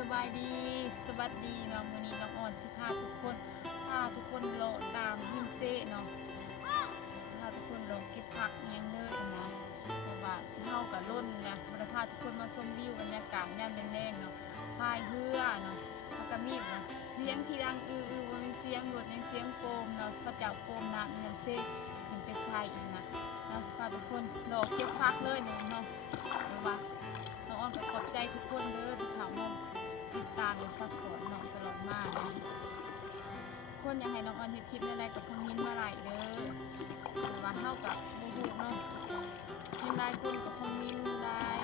สบายดีสวัสดีเนาะมื้อนี้น้องอ่อนสิพาทุกคนเลาะตามหิมเซ่เนาะพาทุกคนเลาะเก็บผักเนียงเลยนะเพราะว่าเฮากับล้นนะมันพาทุกคนมาชมวิวบรรยากาศยามแดงๆเนาะพายเรือเนาะแล้วก็มีนะเสียงที่ดังบ่มีเสียงรถยังเสียงโกมเนาะเขาเจ้าโกมน้ำหิมเซ่ขึ้นไปใส่อีกนะเราสิพาทุกคนเลาะเก็บผักเลยเนาะเพราะว่าน้องอ่อนก็ขอบใจทุกคนเด้อที่เข้ามาติดตามและซัพพอร์ตน้องตลอดมาเนาะคนอยากให้น้องออนเฮ็ดคลิปอะไรกับคอมเมนต์มาหลายเด้อแต่ว่าเฮากับบ่ฮู้เนาะมีหลายคนกับคอมเมนต์หลาย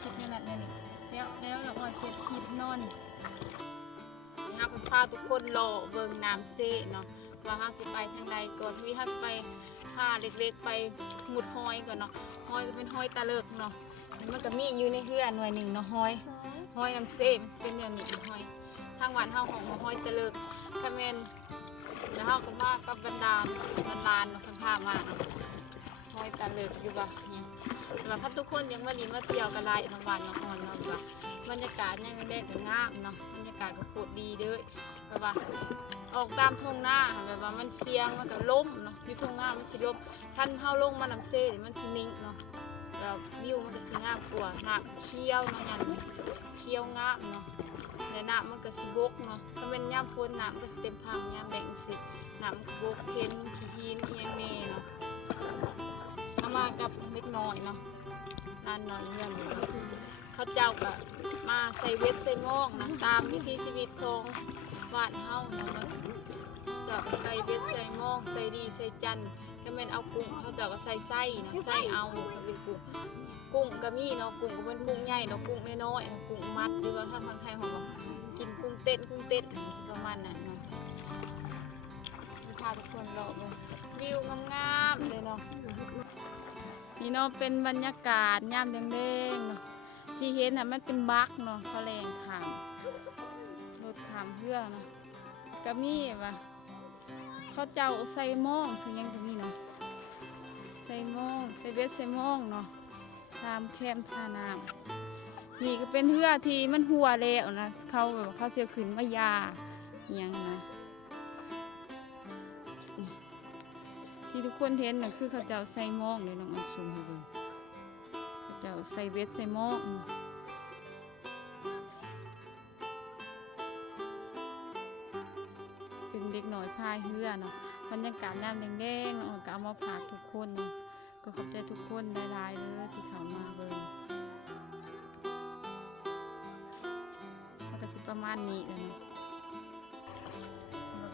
คลิปนั่นนี่แล้วน้องออนเสร็จคลิปนอนนี่เฮาก็พาทุกคนรอเบิ่งน้ำเซ่เนาะว่าเฮาสิไปทางใดก่อนที่เฮาสิไปพาเล็กๆไปหมุดหอยก่อนเนาะหอยก็เป็นหอยตะเลิกเนาะมันก็มีอยู่ในเฮือหน่วยหนึ่งเนาะหอยน้ำเซ่มันเป็นอย่างนี้หอยทางหวานเฮาของหอยตะเลิกคาเมนแล้วเฮาก็มากับบรรดาลานเนาะพามาเนาะหอยตะเลิกอยู่ว่านี่แล้วถ้าทุกคนยังมาดีมาเที่ยวกันหลายทางหวานนครเนาะว่าบรรยากาศยังแดงก็งามเนาะบรรยากาศก็โคตรดีเด้อแบบว่าออกตามทุ่งนาแบบว่ามันเสียงมันก็ล้มเนาะอยู่ทุ่งนามันสิล้มคันเฮาลงมาน้ำเซ่มันสินิ่งเนาะแล้ววิวมันก็สิงามกว่าน้ำเขียวเนาะอย่างนี้เขียวงามเนาะในน้ำมันก็สิบกเนาะถ้าเป็นย่ำฝนน้ำก็สิเต็มพังย่ำแดงสิน้ำบกเพ้นขี้หินเอียงเน่เนาะเอามากับเล็กน้อยเนาะนานหน่อยเงี้ยเขาเจ้าก็มาใส่เวทใส่หม้องนะตามวิถีชีวิตของบ้านเฮาเนาะจะใส่เวทใส่หม้องใส่ดีใส่จันก็เป็นเอากุ้งเขาเจ้าก็ใส่ไส้นะไส้เอาเป็นกุ้งก็มีเนาะกุ้งก็เป็นกุ้งใหญ่เนาะกุ้งน้อยๆกุ้งมัดหรือว่าถ้าทางไทยเขาบอกกินกุ้งเต้นประมาณนั้นเนาะพาทุกคนเราเลยวิวงามๆเลยเนาะนี่เนาะเป็นบรรยากาศยามแดงๆเนาะที่เห็นน่ะมันเป็นบักเนาะเขาแรงขามรถขามเพื่อเนาะก็มีว่ะเขาเจ้าใส่หม้องใส่ยังก็มีเนาะใส่หม้องใส่เวทใส่หม้องเนาะตามแคมท่าน้ำนี่ก็เป็นเรือที่มันหัวแล้วนะเขาแบบเขาเสียขึ้นมายาอย่างนะที่ทุกคนเห็นน่ะคือเขาเจ้าใส่หม้องเลยน้องอันสูงเลยเขาเจ้าใส่เวทใส่หม้องเป็นเด็กหน่อยพายเรือเนาะบรรยากาศน้ำแดงๆก็เอามาฝากทุกคนเนาะก็ขอบใจทุกคนหลายๆเลยที่เขามาเบิ่งก็สิประมาณนี้เลยเนาะ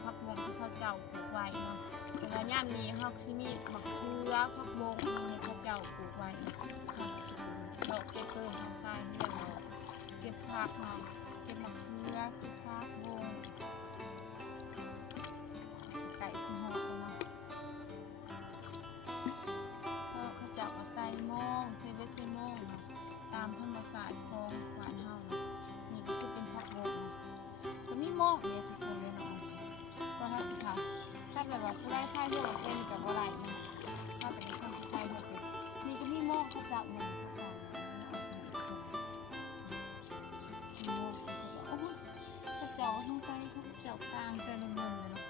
ผักบงที่เขาเจ้าปลูกไว้เนาะแต่ละย่านนี้เขาสิมีมะเขือผักบงที่เขาเจ้าปลูกไว้ดอกเก็บเลยทางใต้เรียกดอกเก็บผักเนาะเก็บมะเขือเก็บผักบงไก่สิหอกเนาะเขาเจ้าก็ใส่โม่งใส่เวทใส่โม่งเนาะตามธรรมชาติของหวานเฮาเนาะนี่ก็คือเป็นผักบงก็มีโม่งเนี่ยทุกคนเลยเนาะก็น่าสิค่ะถ้าแบบว่าผู้ไร้ค่ายเพื่อเป็นกับอะไรนะถ้าเป็นคนไทยเพื่อเป็นมีก็มีโม่งเขาเจ้าเนี่ยเขาเจ้าทั้งใจเขาเจ้ากลางเจริญเลยเนาะ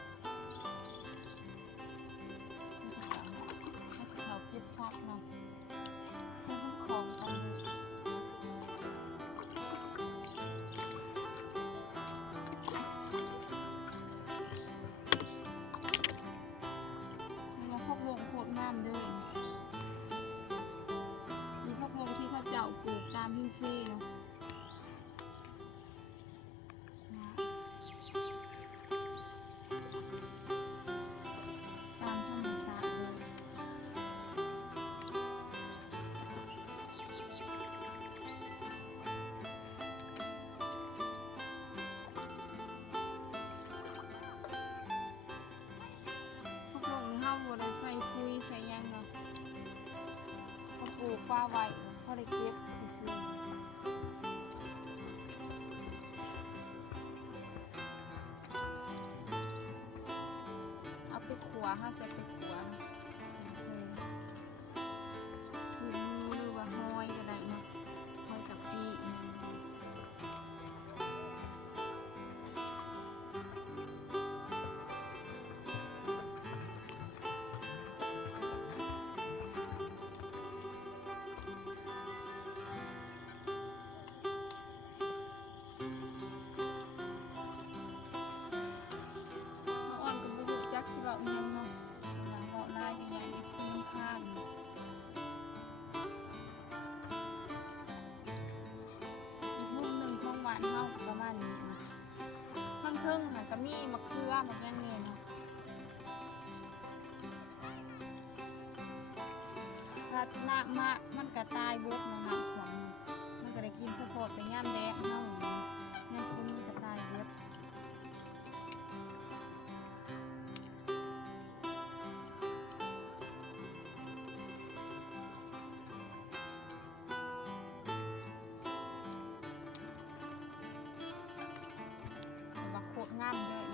เขาสิเขาเก็บฟักเนาะให้ทั้งของกันวงโคตรงามด้วยมีพวกวงที่เขาเจ้าปลูกตามหิมซีเนาะตามธรรมชาติเลยพวกวงนี้เขาบริใส่คุยใส่ยังเนาะเขาปลูกป้าไว้เขาได้เก็บซื้อเอาไปขัวห้าเซตไปขัวซื้องูหรือว่าห้อยก็ได้เนาะห้อยกับปี มีมะเขือมะแงเงี้ยเนาะถ้าหนักมากมันก็ตายเบิดนะคะของมันก็ได้กินเฉพาะแต่ย่ามแดงเนาะย่ามคุ้มมันก็ตายเบิดโคตรงามเลย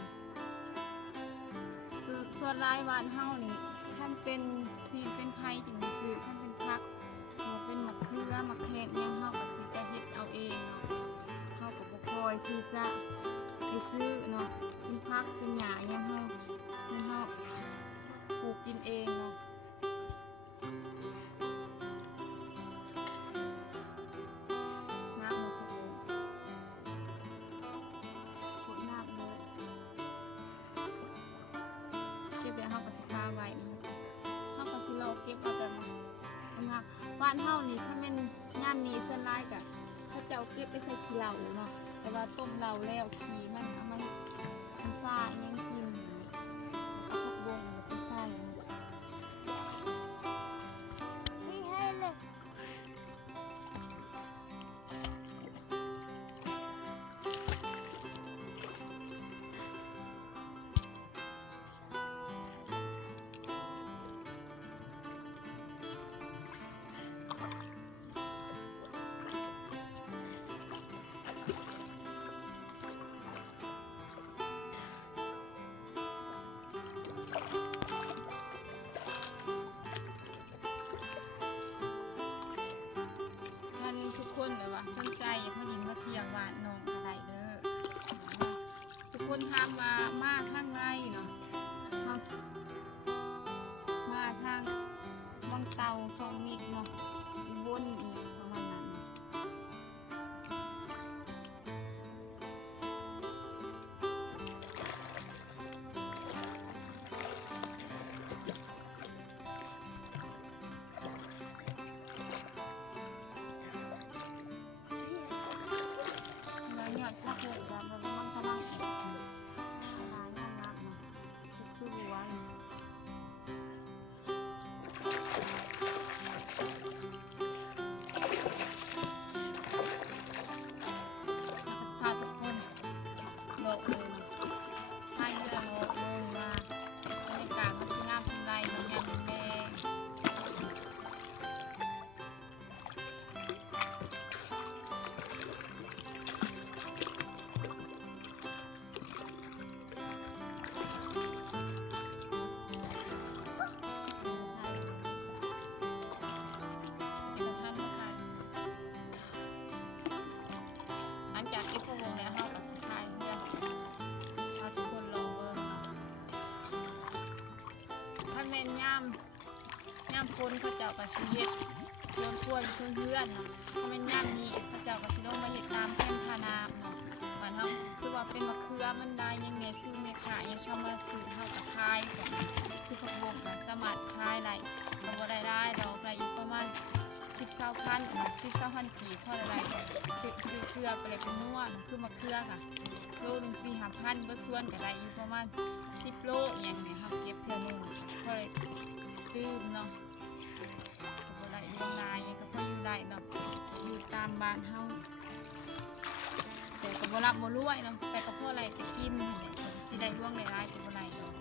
ส่วนลายหวานเฮานี่ท่านเป็นซีนเป็นไข่จึงมีซื้อท่านเป็นพักเป็นมะเขือมะแขกยังเฮาก็สิจะเฮ็ดเอาเองเนาะเฮาก็บ่คอยที่จะไปซื้อเนาะเป็นพักเป็นหญ้ายังเฮาปลูกกินเองเนาะน้ำเนาะโคตรน้ำเลยเก็บแล้วเฮาก็สิพาไว้เฮาก็สิรอเก็บเอาแต่นะบ้านเฮานี่ถ้าเป็นงานนี้ส่วนหลายก็เขาเจ้าเก็บไปใส่ขี้เหล้าเนาะแต่ว่าต้มเหล้าแล้วขี้มันเอามาทำซ่ายังกินเอาผักบงไปใส่นี่ให้เลยทุกคนแบบว่าสนใจอยากมายินมาเที่ยวบ้านน้องอะไรเด้อทุกคนถามว่ามาทางไหนเนาะมาทางบางเตาซองมิกเนาะวนอีกประมาณนั้นเนี่ยถ้าเกิดแบบมันกำลังหายากนะสู้ไว้พาทุกคนโลกเลยให้เรื่องโลกเลยมาบรรยากาศมันสงบสงไรมันยังแดงจากที่พวกผมเนี่ยเข้ากับสไตล์เพื่อนเอาทุกคนลองเบิ่งท่านเมนย่ำคนเขาเจ้ากับชีเฮ็ดชวนเพื่อนเนาะถ้าเป็นย่ำนี้เขาเจ้ากับชิโนมาเห็ดตามแท่นทานาเนาะบ้านเฮาคือว่าเป็นมะเขือมันได้ยังไงคือแม่ขายยังเข้ามาซื้อเฮากับคายคือพวกผมก็สามารถคายไรเราก็ได้เราได้อยู่ประมาณ10,000 กีบเท่าไรติดคือเครือไปเลยเป็นนวลคือมะเขือค่ะโลหนึ่ง4-5,000ก็ส่วนก็ได้อยู่ประมาณ10 โลอย่างเนี้ยครับเก็บเท่านึงเท่าไรตื้มเนาะก็ได้ลงลายก็พออยู่ได้เนาะอยู่ตามบ้านเฮาแต่ก็บ่รับบ่รวยเนาะแต่ก็พอไรจะกินเนี่ยสิได้ร่วงในร้ายก็บ่ไรเนาะ